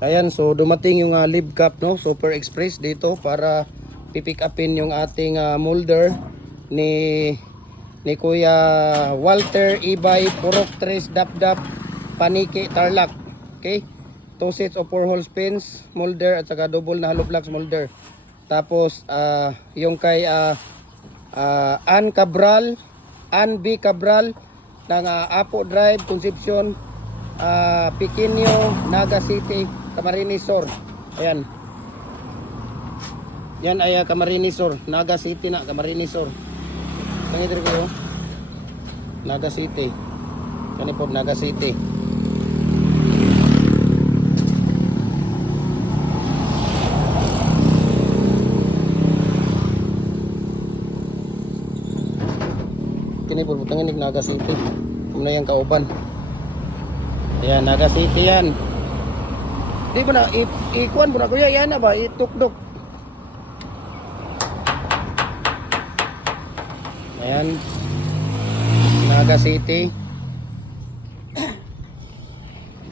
Ayan, so dumating yung live cap, no, Super Express dito para pipick upin yung ating molder ni Kuya Walter Ibay Purok Tres Dapdap Paniki Tarlac. Okay? 2 sets of 4 hole pins molder at saka double na hollow blocks molder. Tapos yung kay Ann Cabral, Ann B. Cabral ng Apo Drive, Concepcion, Pequeño, Naga City, Camarines Sur. Ayan. Yan ay Camarines Sur, Naga City na, Camarines Sur. Tangi diri kayo. Naga City. Kani po Naga City. Kini po tangin Naga City. Muna yang kauban. Ayan, Naga City yan. Di ba na, ikuan mo na kuya, yan na ba, itukdok. Ayan, Naga City.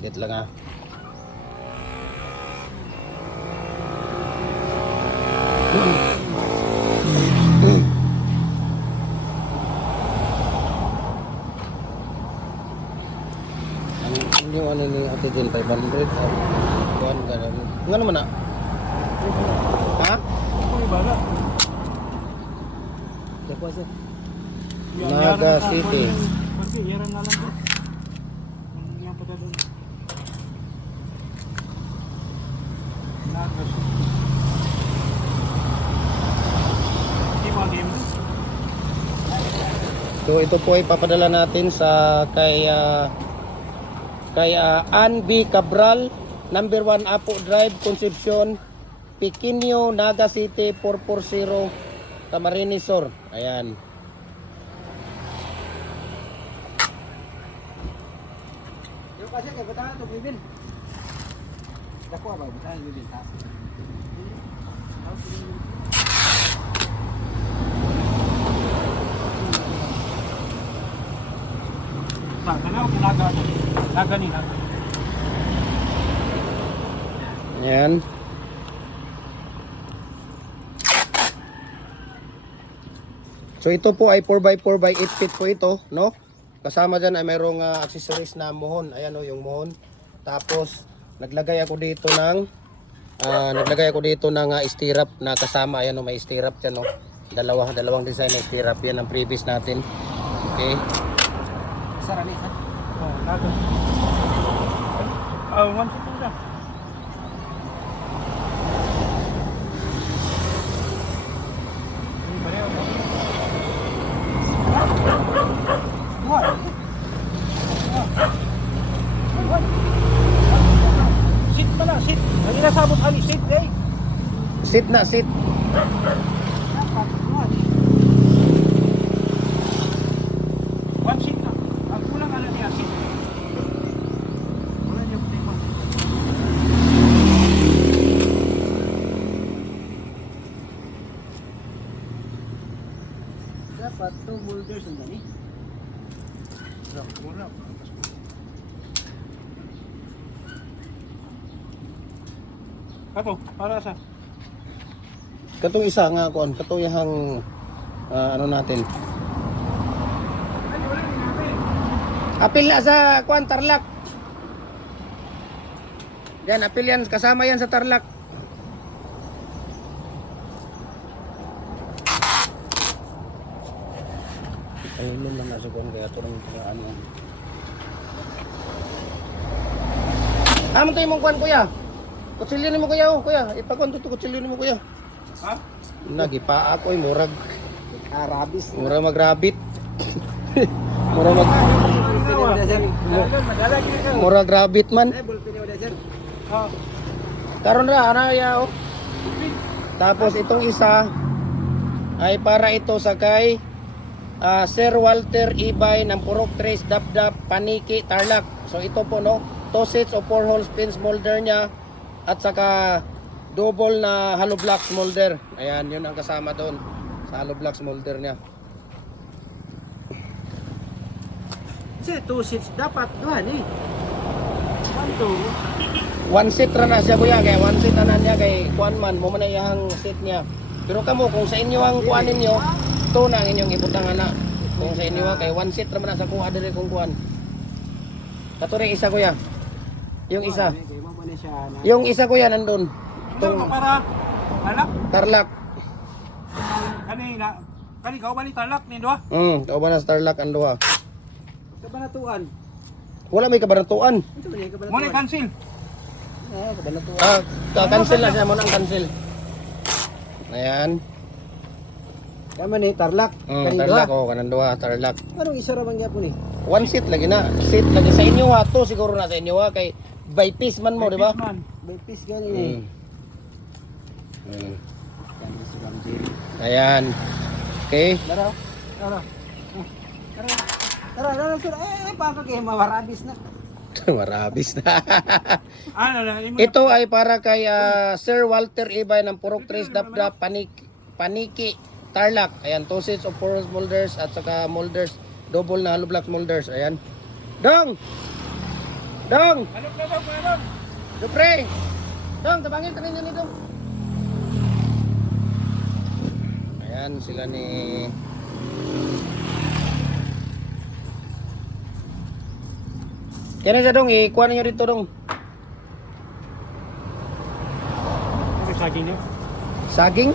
Get lang yung ano ni Ate Jen, 500 buwan ganun. Nga naman na? Ha? Naga City. So ito po ay papadala natin sa kay Ann B. Cabral, number 1 Apo Drive, Concepcion, Pequeño, Naga City, 440, Camarines Sur. Ayan. Yung kasi kaya batahan ito, Bibin. Dako ba? Batahan, Bibin. Ayan. So ito po ay 4x4 by 8 feet po ito, no? Kasama dyan ay mayroong accessories na mohon. Ayan o, yung mohon. Tapos naglagay ako dito ng stirrup na kasama. Ayan o, may stirrup dyan o. Dalawang design na stirrup. Yan ang previous natin. Okay. Sarami, ha? Oh, naga. One second lang. Sit pala, sit. Ang inasabot ali, sit, eh. Sit na, sit. One sit na. Ang kulang ano niya, sit. Wala niya problema. Dapat 2 boulders ang gani. Wala. Kato, para sa Katong isa nga kuan, katong yang ano natin. Apil na sa kuan Tarlac. Yan, apil yan, kasama yan sa Tarlac. Ayun lang nasa kuan kaya turong ano. Amo tayo mong kuan kuya. Kutsilyo ni mo kuya, oh kuya. Ipakon to kutsilyo ni mo kuya. ha? Nagipa ako ay murag Arabis. murag magrabit. Murag mag murag rabbit man. Karon ra ana ya oh. Tapos itong isa ay para ito sa kay Sir Walter Ibay ng Purok Tres Dapdap Paniki Tarlac. So ito po no, 2 sets of 4 hole pins molder niya at saka double na hollow blocks molder. Ayan, yun ang kasama doon sa hollow blocks molder niya. Kasi 2 seats dapat doon eh. 1, 2. one seat ra na siya kuya, kay one seat na niya kay kuan man mo man iyang seat niya. Pero kamo kung sa inyo ang kuan ninyo, to na ang inyong ibutang ana. Kung sa inyo kay one seat ra man na sa kuha dire kung kuan. Kato rin isa kuya. Yung isa. Kaya mo na siya na. Yung isa kuya nandun. Ito mo para talak. Tarlac. Kani kau balik talak ni doa. Kauban na sa Tarlac ang duha. Kabanatuan. Wala may kabaratuan. Ito man yung Mo ni kabanatuan. cancel. Kabanatuan. Cancel na siya mo nang cancel. Ayan. Kama ni Tarlac. Tarlac oh, kanang duha, Tarlac. Anong isa ra man gyapon ni? One seat lagi na. Seat lagi sa inyo ha. To siguro na sa inyo ha. Kay by piece man mo, di ba? Man. By piece gani ni. Mm. Kani si Bamjil. Ayan. Okay. Daraw. Daraw. Daraw sir. Pa ka kay mawarabis na. Marabis na. Ano na imo. Ito ay para kay Sir Walter Ibay ng Purok 3 Dapdap Paniki Tarlac. Ayan, 2 sets of porous molders at saka molders, double na hollow block molders. Ayan. Dong! Dong! Ano na ba meron? Dupre! Dong, tabangin ka ninyo nito. Ayan, sila ni... Kaya siya dong, ikuha ninyo dito dong. Ano saging niyo? Saging?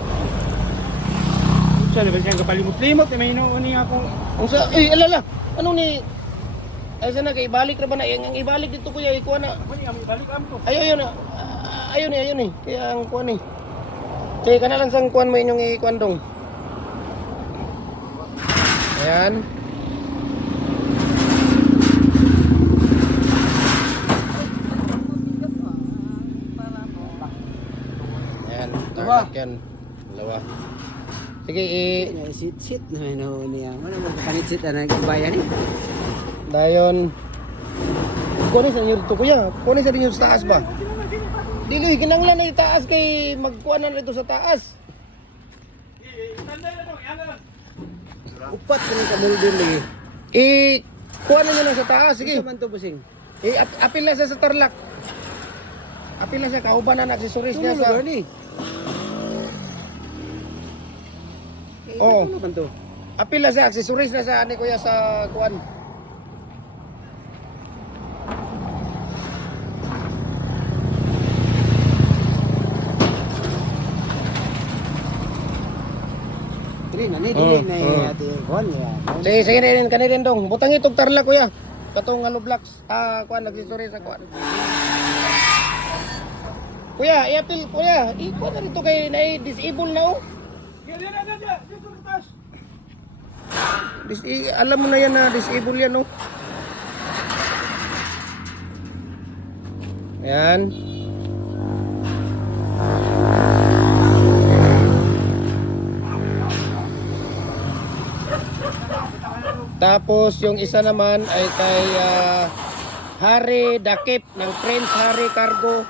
Sa level siyang kapalimot-limot may inuuni ako. Ang sa... alala! Ano ni... Ay sana kay ibalik ra ba na? Ang ibalik dito kuya, ikuha na. Ako ni ami balik am to. Ayun na. Ayun eh. Kaya ang kuha ni. Sige ka na lang sang kuhan mo inyong ikuhan dong. Ayan. Ayan, tarlac yan. Dalawa. Sige, Sit na no niya. Ano mo kanit sit na nagbayan ni? dayon. Kunin sa inyo dito kuya. Kunin sa inyo sa taas ba? Dili, kinanglan na itaas kay magkuha na rito sa taas. Tanday na to, yan na. Upat ka ng kamuldin lagi. Kuha na nyo lang sa taas. Sige. Sige man to busing. Apil na siya sa Tarlac. Apil na siya. Kauban na accessories niya sa... Lugar ni. Oo. Ano man to? Apil na siya. Accessories na sa ani kuya sa kuan. Dili na ate kon ya. Sige rin kanirin dong. Butang itong Tarlac kuya. Katong ano blocks. Kuan accessories sa kuan. Kuya, i-apil kuya. Ikuha na rito kay na-disable na oh. Yan dito sa taas. Alam mo na yan na disable yan oh. Ayan. Tapos yung isa naman ay kay Harry Dakip ng Prince Harry Cargo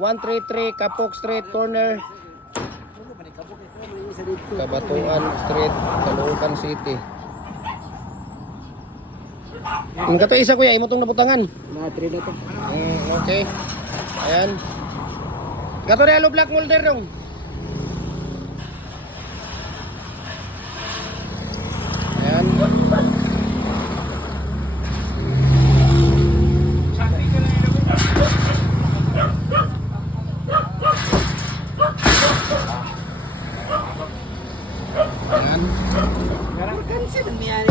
133 Kapok Street Corner, Kabatuan Street, Caloocan City. Ang kato isa kuya, imotong nabutangan. Na tre na to. Okay. Ayan. Kato rin alo black molder dong. Ayan. Sakti ka lang ilagay. Ayan. Kansi man niya.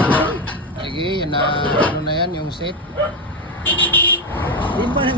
Sige, yun na, ano na yan, yung set. Din pa na